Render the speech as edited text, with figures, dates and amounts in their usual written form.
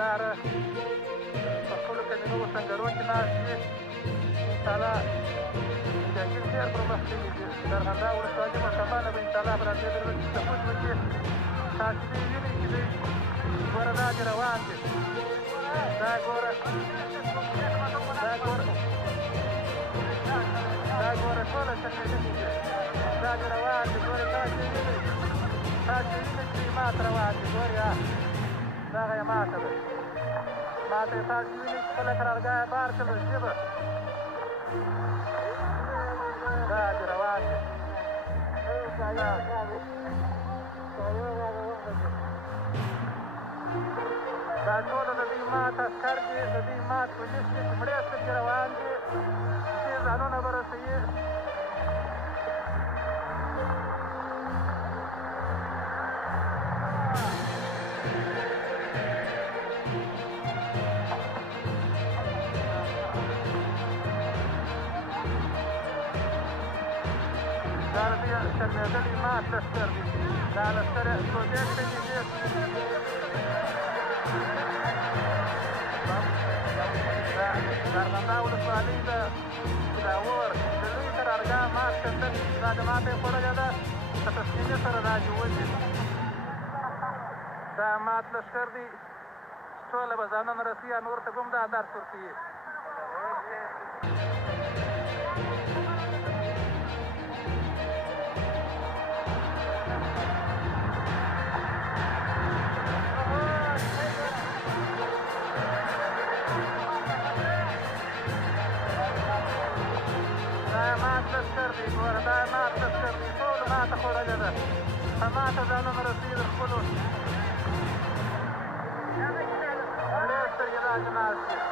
داره په خپلو کمینو سنګرو کې ناست دي انشاءالله جهانګیر ډېر پرمخ تللي دي د ارغنداب ولسوالي مشرفانه به انشاءالله په راتللې ورځ کې سقوط وکړي تاسې دوی وینئ چې دوی ګوره دا دې روان دي دا ګوره ټوله چکلي دي دا دې روان دي ګورې تاسې وینئ چې دوی مات روان دي ګورې دغه یې ماته ده ماته یې تاسې وینئ چې خپله قرارګاه یې بار کړله ژبه دا دې روان دي دا ټوله د دوی مات عسکر دي د دوی مات پولیس دي چې مړې سترګې روان دي دې ځانونه به رسوي دا د دوی شرمېدلي مات لښکر دي دا لښکر یې توبې کړي دي د ارغنداب ولسوالۍ د لاور د لوی قرارګاه مات کندل دا د ماته یې خوړلې ده په تسلیمي سره دا جوړ دا مات لښکر دي ټوله به ځانونه رسي یا نور ته به هم دا درس ورکوي مات لښکر دي ګوره دا مات لښکر دي ټولو ماته خوړلې ده په ماته ځانونه رسوي د خپلو مړې سترګې داسې ناست دي